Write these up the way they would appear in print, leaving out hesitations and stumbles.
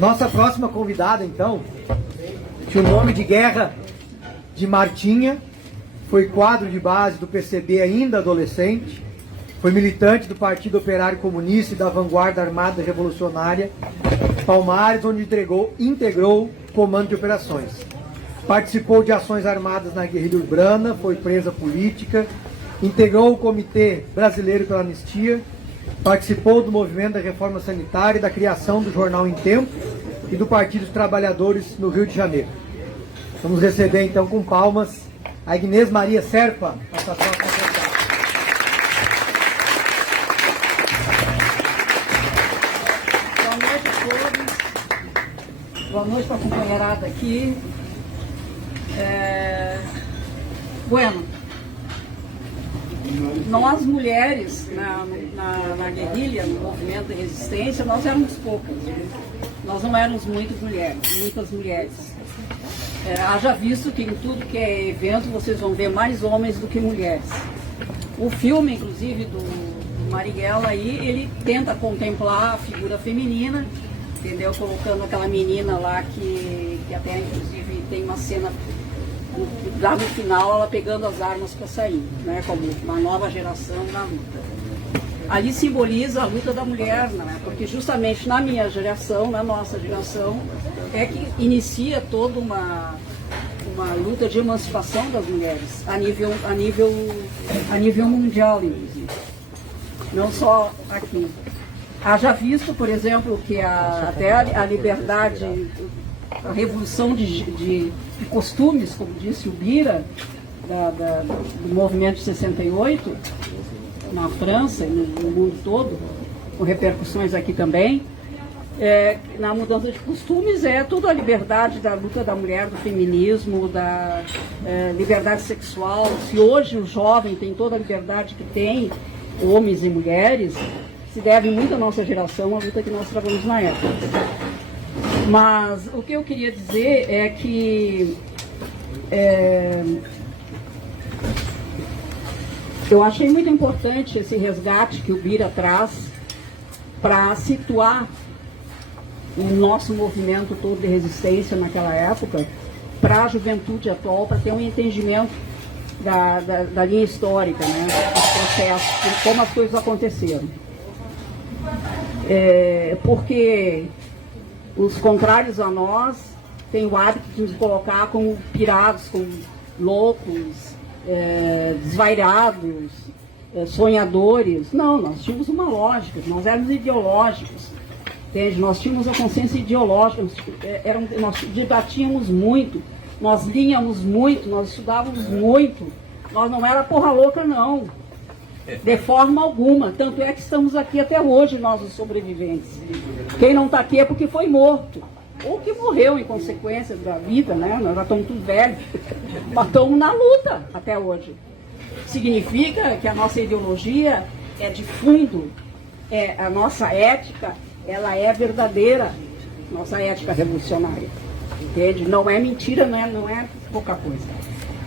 Nossa próxima convidada, então, tinha o nome de Guerra de Martinha, foi quadro de base do PCB ainda adolescente, foi militante do Partido Operário Comunista e da Vanguarda Armada Revolucionária Palmares, onde integrou o comando de operações. Participou de ações armadas na guerrilha urbana, foi presa política, integrou o Comitê Brasileiro pela Anistia, participou do movimento da reforma sanitária e da criação do jornal Em Tempo e do Partido dos Trabalhadores no Rio de Janeiro. Vamos receber então com palmas a Agnês Maria Serpa, nossa próxima convidada. Boa noite a todos. Boa noite para a companheirada aqui. Bueno, nós mulheres na guerrilha, no movimento de resistência, nós éramos poucas. Nós não éramos muitas mulheres. Haja visto que em tudo que é evento vocês vão ver mais homens do que mulheres. O filme, inclusive, do Marighella aí, ele tenta contemplar a figura feminina, entendeu? Colocando aquela menina lá que até inclusive tem uma cena lá no final, ela pegando as armas para sair, né? Como uma nova geração na luta. Ali simboliza a luta da mulher, né? Porque justamente na minha geração, na nossa geração, é que inicia toda uma luta de emancipação das mulheres a nível mundial, inclusive. Não só aqui. Haja visto, por exemplo, que até a liberdade, a revolução de costumes, como disse o Bira, do movimento de 68, na França e no mundo todo, com repercussões aqui também, na mudança de costumes é toda a liberdade da luta da mulher, do feminismo, da liberdade sexual. Se hoje o jovem tem toda a liberdade que tem, homens e mulheres, se deve muito à nossa geração, à luta que nós travamos na época. Mas o que eu queria dizer é que eu achei muito importante esse resgate que o Bira traz para situar o nosso movimento todo de resistência naquela época para a juventude atual, para ter um entendimento da linha histórica, né, dos processos, de como as coisas aconteceram. Porque os contrários a nós têm o hábito de nos colocar como pirados, como loucos, desvairados, sonhadores. Não, nós tínhamos uma lógica, nós éramos ideológicos, entende? Nós tínhamos a consciência ideológica, nós debatíamos muito, nós líamos muito, nós estudávamos muito, nós não era porra louca não, de forma alguma. Tanto é que estamos aqui até hoje, nós os sobreviventes. Quem não está aqui é porque foi morto, ou que morreu em consequência da vida, né? Nós já estamos tudo velhos, mas estamos na luta até hoje. Significa que a nossa ideologia é de fundo, a nossa ética, ela é verdadeira, nossa ética revolucionária, entende? Não é mentira, não é pouca coisa.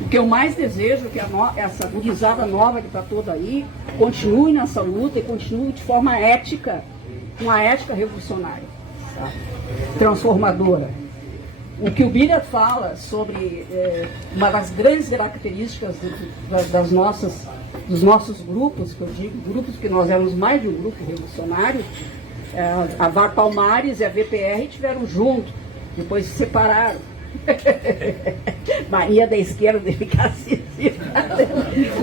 O que eu mais desejo é que essa gurizada nova que está toda aí continue nessa luta e continue de forma ética, uma ética revolucionária, tá? Transformadora. O que o Bira fala sobre uma das grandes características dos nossos grupos, que eu digo grupos porque nós éramos mais de um grupo revolucionário, a VAR Palmares e a VPR estiveram juntos, depois se separaram. Mania da esquerda de ficar assim,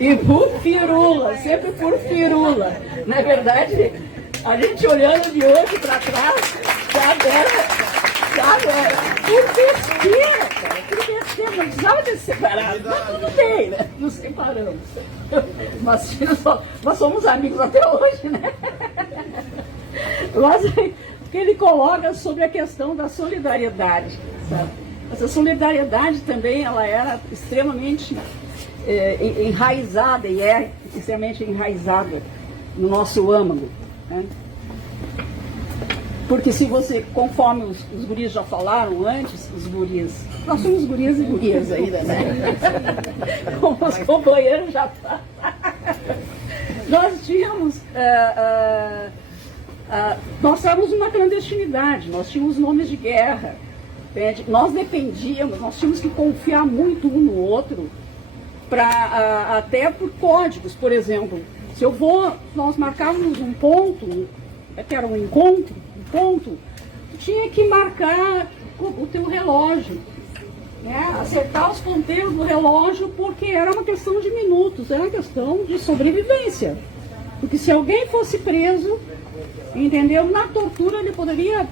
e por firula, sempre por firula. Na verdade, a gente olhando de hoje para trás, sabe, por besteira, cara, por besteira, não precisava ter se separado, mas tudo bem, né? Nos separamos. Mas nós somos amigos até hoje, né? Mas que ele coloca sobre a questão da solidariedade, sabe? Essa solidariedade também, ela era extremamente enraizada, e é extremamente enraizada no nosso âmago, né? Porque se você, conforme os guris já falaram antes, os guris, nós somos gurias e gurias ainda, né? Como os companheiros já falaram. Nós tínhamos Nós estávamos numa clandestinidade, nós tínhamos nomes de guerra, entende? Nós dependíamos, nós tínhamos que confiar muito um no outro, até por códigos, por exemplo. Nós marcávamos um ponto, que era um encontro, tinha que marcar o teu relógio, né? Acertar os ponteiros do relógio, porque era uma questão de minutos, era uma questão de sobrevivência. Porque se alguém fosse preso, entendeu? Na tortura ele poderia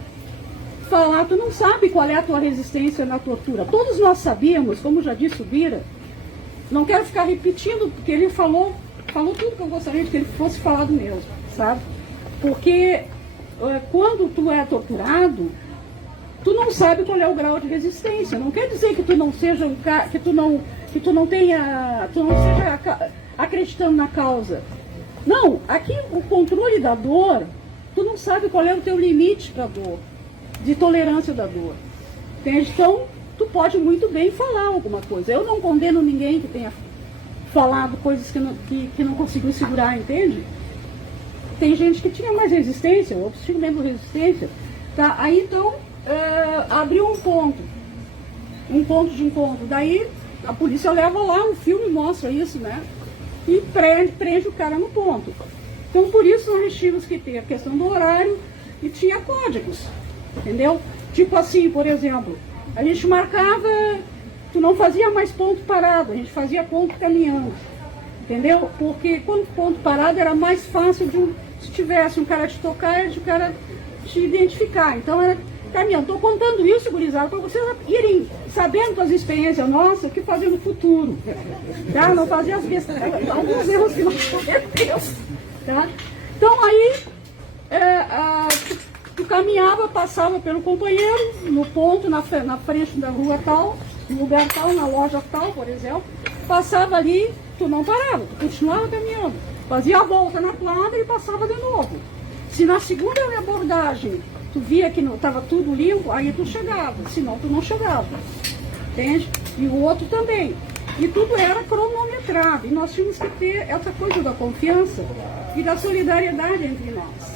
falar, tu não sabe qual é a tua resistência na tortura. Todos nós sabíamos, como já disse o Bira, não quero ficar repetindo, porque ele falou tudo que eu gostaria de que ele fosse falado mesmo, sabe? Porque quando tu é torturado, tu não sabe qual é o grau de resistência. Não quer dizer que tu não seja um cara, que tu não seja acreditando na causa. Não, aqui o controle da dor, tu não sabe qual é o teu limite para a dor, de tolerância da dor. Entende? Então, tu pode muito bem falar alguma coisa. Eu não condeno ninguém que tenha falado coisas que não conseguiu segurar, entende? Tem gente que tinha mais resistência, outros tinham menos resistência. Tá? Aí então, abriu um ponto de encontro. Daí a polícia leva lá, o filme mostra isso, né? E prende o cara no ponto. Então por isso nós tínhamos que ter a questão do horário e tinha códigos, entendeu? Tipo assim, por exemplo, a gente marcava, tu não fazia mais ponto parado, a gente fazia ponto caminhando, entendeu? Porque quando ponto parado era mais fácil se tivesse um cara te tocar, o cara te identificar. Então era caminhando. Estou contando isso, gurizada, para vocês irem sabendo das experiências nossas, o que fazer no futuro. Tá? Não fazer alguns erros que nós cometemos. Tá? Então aí tu caminhava, passava pelo companheiro, no ponto, na frente da rua tal, no lugar tal, na loja tal, por exemplo, passava ali, tu não parava, tu continuava caminhando. Fazia a volta na quadra e passava de novo. Se na segunda abordagem tu via que estava tudo limpo, aí tu chegava, senão tu não chegava. Entende? E o outro também. E tudo era cronometrado. E nós tínhamos que ter essa coisa da confiança e da solidariedade entre nós.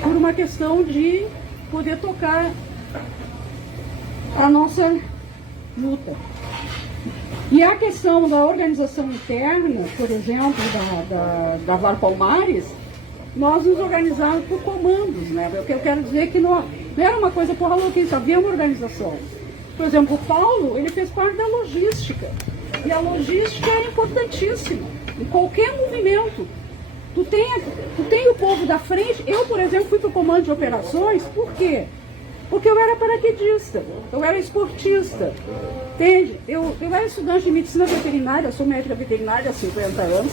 Por uma questão de poder tocar a nossa luta. E a questão da organização interna, por exemplo, da VAR Palmares, nós nos organizávamos por comandos, né? O que eu quero dizer é que não era uma coisa porra louquice, havia uma organização. Por exemplo, o Paulo, ele fez parte da logística. E a logística era importantíssima. Em qualquer movimento. Tu tem o povo da frente. Eu, por exemplo, fui para o comando de operações. Por quê? Porque eu era paraquedista, eu era esportista, entende? Eu era estudante de medicina veterinária, sou médica veterinária há 50 anos,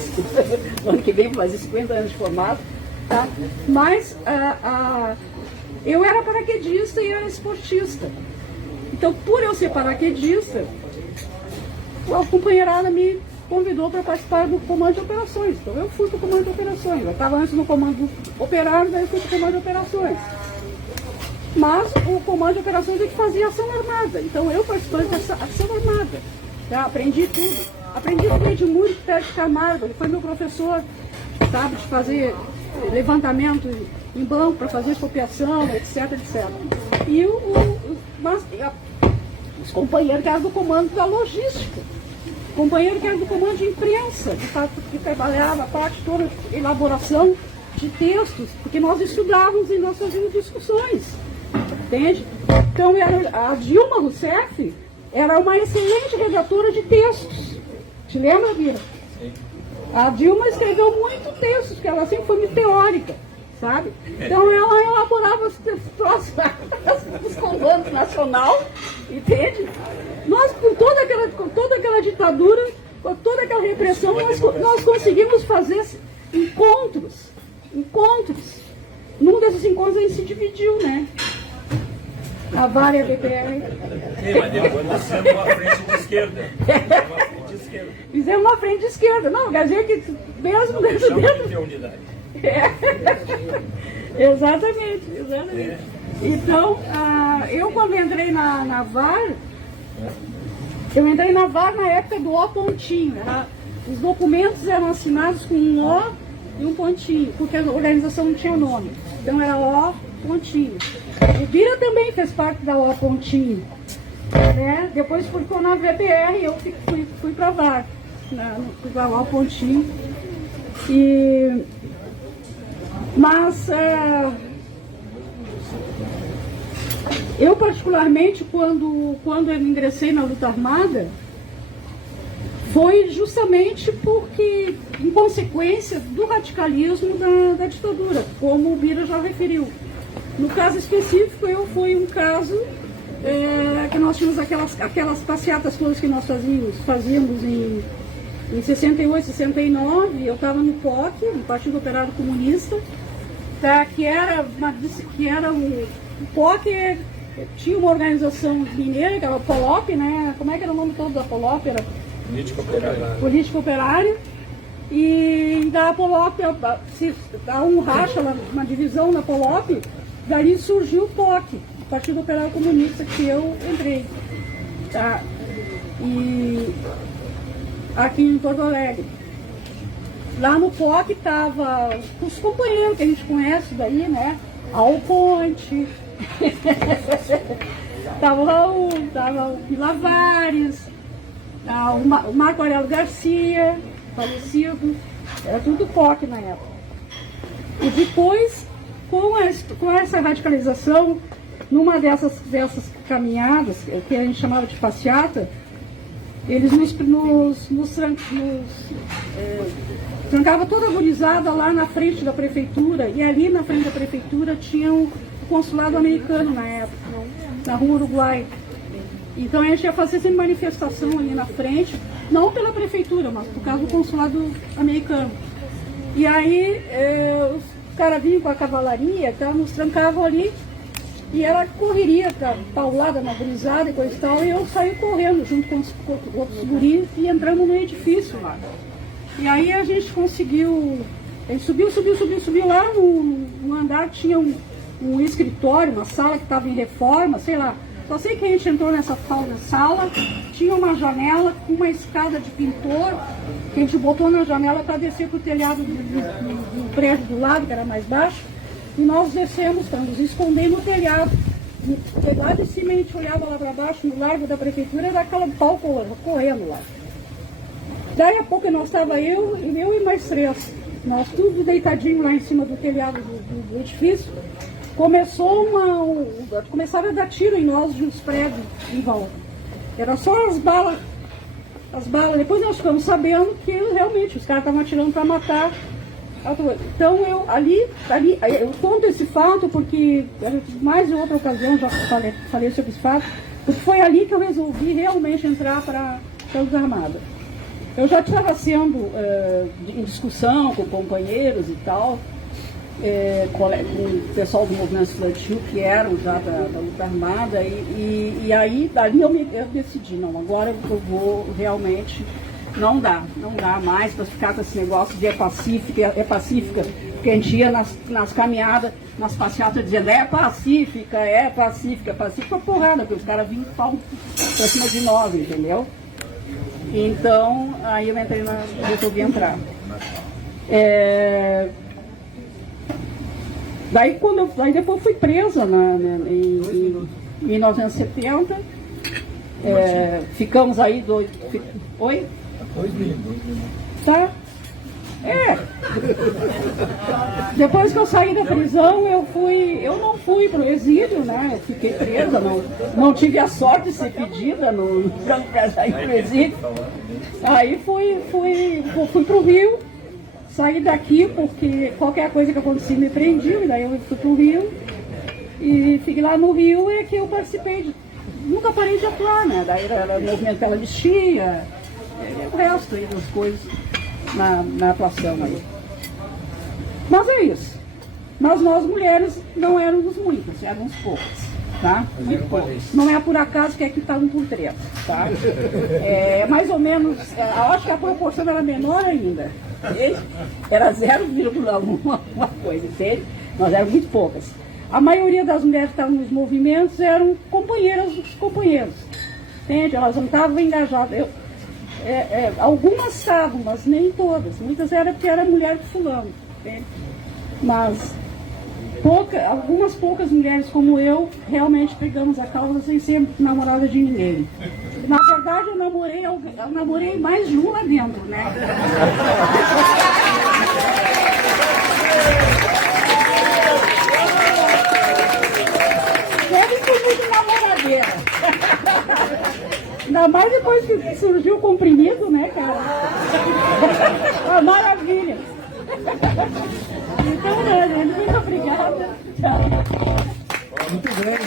no ano que vem vou fazer 50 anos de formado, tá? Mas eu era paraquedista e era esportista. Então, por eu ser paraquedista, a companheirada me convidou para participar do comando de operações. Então eu fui para o comando de operações. Eu estava antes no comando operário, daí eu fui para o comando de operações. Mas o comando de operações é que fazia ação armada. Então eu participei dessa ação armada. Tá? Aprendi tudo. Aprendi também de muito Ted Camargo. Ele foi meu professor, sabe, de fazer levantamento em banco para fazer expropriação, etc, etc. E os companheiros que eram do comando da logística. Companheiro que era do comando de imprensa, que trabalhava a parte toda de elaboração de textos, porque nós estudávamos e nós fazíamos discussões. Entende? Então, a Dilma Rousseff era uma excelente redatora de textos. Te lembra, Bira? Sim. A Dilma escreveu muito textos, porque ela sempre foi muito teórica, sabe? Então, ela elaborava os dos comandos nacional, entende? Nós, com toda aquela ditadura, com toda aquela repressão, nós conseguimos fazer encontros. Num desses encontros a gente se dividiu, né? A VAR e a BPR. Sim, mas depois nós fizemos uma frente de esquerda. Fizemos uma frente de esquerda. Não, quer dizer que mesmo dentro de unidade. Exatamente. Então, eu quando entrei na VAR, eu entrei na VAR na época do O pontinho. Os documentos eram assinados com um O e um pontinho, porque a organização não tinha nome. Então era O pontinho. O Bira também fez parte da O pontinho. Né? Depois ficou na VBR, eu fui para VAR, fui para O pontinho. Mas eu particularmente, quando eu ingressei na luta armada, foi justamente porque, em consequência do radicalismo da ditadura, como o Bira já referiu. No caso específico, eu fui um caso que nós tínhamos aquelas passeatas todas que nós fazíamos em 68, 69, eu estava no POC, no Partido Operário Comunista, tá, que era o POC tinha uma organização mineira, que era o POLOP, né? Como é que era o nome todo da POLOP? Era Política Operária. E da POLOP, há um racha, uma divisão na POLOP, daí surgiu o POC, o Partido Operário Comunista, que eu entrei. Tá? E aqui em Porto Alegre. Lá no POC estava os companheiros que a gente conhece daí, né? Alponte, estava o Raul, estava o Pilavares, o Marco Aurélio Garcia, falecido, era tudo POC na época. E depois, com essa radicalização, numa dessas caminhadas, que a gente chamava de passeata, eles nos trancavam toda agonizada lá na frente da prefeitura, e ali na frente da prefeitura tinha o consulado americano na época, na Rua Uruguai. Então a gente ia fazer sempre manifestação ali na frente, não pela prefeitura, mas por causa do consulado americano. E aí os caras vinham com a cavalaria, tá, nos trancavam ali, e ela correria, paulada na brisada e coisa e tal, e eu saí correndo junto com os outros guris e entramos no edifício lá. E aí a gente conseguiu, a gente subiu lá no andar, tinha um escritório, uma sala que estava em reforma, sei lá. Só sei que a gente entrou nessa tal sala, tinha uma janela com uma escada de pintor, que a gente botou na janela para descer para o telhado do prédio do lado, que era mais baixo, e nós descemos para nos esconder no telhado. E lá de cima a gente olhava lá para baixo, no largo da prefeitura, era aquela pau correndo lá. Daí a pouco nós estava eu e mais três, nós tudo deitadinho lá em cima do telhado do edifício. Começaram a dar tiro em nós de uns prédios em volta. Era só as balas. Depois nós ficamos sabendo que realmente os caras estavam atirando para matar. Então eu conto esse fato porque mais de outra ocasião já falei sobre esse fato, porque foi ali que eu resolvi realmente entrar para a luta armada. Eu já estava sendo em discussão com companheiros e tal, com o pessoal do movimento estudantil, que eram já da luta armada, e aí dali eu decidi, não, agora eu vou realmente, não dá mais para ficar com esse negócio de é pacífica, porque a gente ia nas caminhadas, nas passeatas dizendo é pacífica, porrada, porque os caras vinham pra cima de nós, entendeu? Então, aí eu resolvi entrar. Daí depois eu fui presa em 1970. Ficamos aí Oi? 2000. Tá? Depois que eu saí da prisão, eu não fui pro exílio, né? Eu fiquei presa, não tive a sorte de ser pedida para sair pro exílio. Aí fui pro Rio, saí daqui porque qualquer coisa que acontecia me prendia, e daí eu fui pro Rio e fiquei lá no Rio, que eu participei nunca parei de atuar, né? Daí era o movimento pela anistia, o resto aí das coisas na atuação aí. Mas é isso. Mas nós mulheres não éramos muitas, éramos poucas, tá? Muito poucas. Não é por acaso que aqui está 1 por 3, tá? Mais ou menos, acho que a proporção era menor ainda. Entende? Era 0,1 coisa, entende? Nós éramos muito poucas. A maioria das mulheres que estavam nos movimentos eram companheiras dos companheiros, entende? Elas não estavam engajadas. Algumas estavam, mas nem todas. Muitas eram porque era mulher de fulano, entende? Mas Algumas poucas mulheres como eu realmente pegamos a causa sem ser namorada de ninguém. Na verdade, eu namorei mais de um lá dentro, né? Sempre fui muito namoradeira. Ainda mais depois que surgiu o comprimido, né, cara? Uma maravilha. Então, muito obrigada. Muito bem.